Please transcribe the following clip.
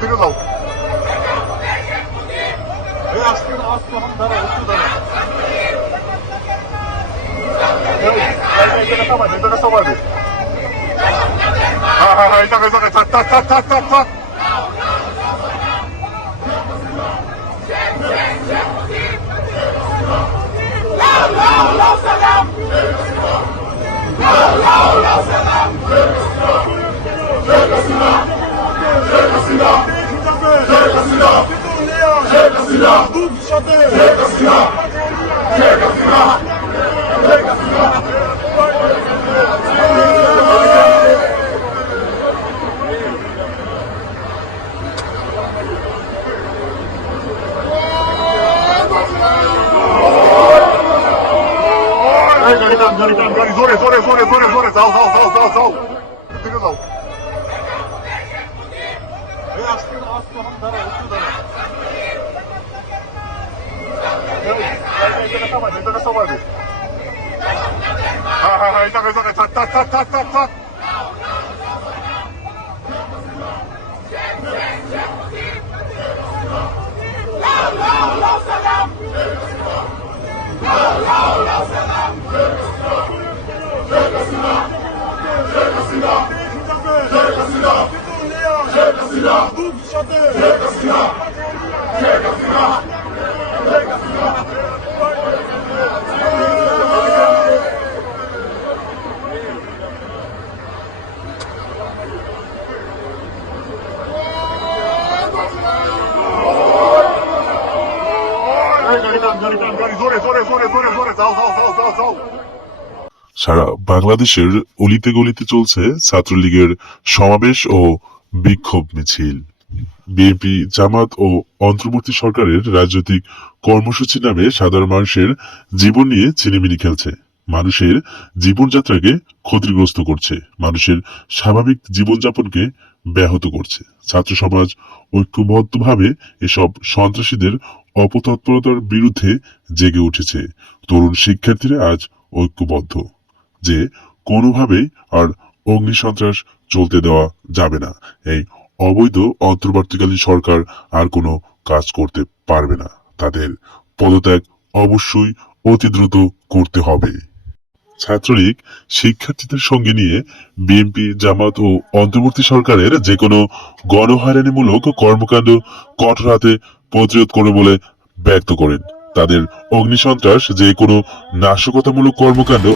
থেকে যাও। এই আজকে দাঁড়া একটু দাঁড়া। এটা সবাই হ্যাঁ এটা থাক থাক থাক থাক থাক থাক। গাড়ি জোরে জোরে জোরে জোরে জোরে যাও যাও যাও যাও যাও থেকে যাও। এই আজকে দাঁড়া একটু দাঁড়া। এটা সবাই হ্যাঁ এটা থাক থাক থাক থাক থাক থাক। সারা বাংলাদেশের অলিতে গলিতে চলছে ছাত্রলীগের সমাবেশ ও বিক্ষোভ মিছিল। বিএনপি, জামাত ও অন্তর্বর্তী সরকারের রাজনৈতিক কর্মসূচি নামে সাধারণ মানুষের জীবন নিয়ে ছিনিমিনি খেলছে, মানুষের জীবনযাত্রাকে ক্ষতিগ্রস্ত করছে, মানুষের স্বাভাবিক জীবনযাপনকে ব্যাহত করছে। ছাত্র সমাজ ঐক্যবদ্ধভাবে এসব সন্ত্রাসীদের অপতৎপরতার বিরুদ্ধে জেগে উঠেছে। তরুণ শিক্ষার্থীরা আজ ঐক্যবদ্ধ যে কোনোভাবেই আর অগ্নিসন্ত্রাস চলতে দেওয়া যাবে না। এই অবৈধ অন্তর্বর্তীকালীন সরকার আর কোনো কাজ করতে পারবে না। তাদের পদত্যাগ অবশ্যই অতি দ্রুত করতে হবে। ছাত্রলীগ শিক্ষার্থীদের সঙ্গে নিয়ে বিএনপি, জামাত ও অন্তর্বর্তী সরকারের যে কোনো গণহয়রানিমূলক কর্মকাণ্ড কঠোর হাতে প্রতিরোধ করে বলে ব্যক্ত করেন। তাদের অগ্নিসন্ত্রাস যে কোনো নাশকতামূলক কর্মকাণ্ড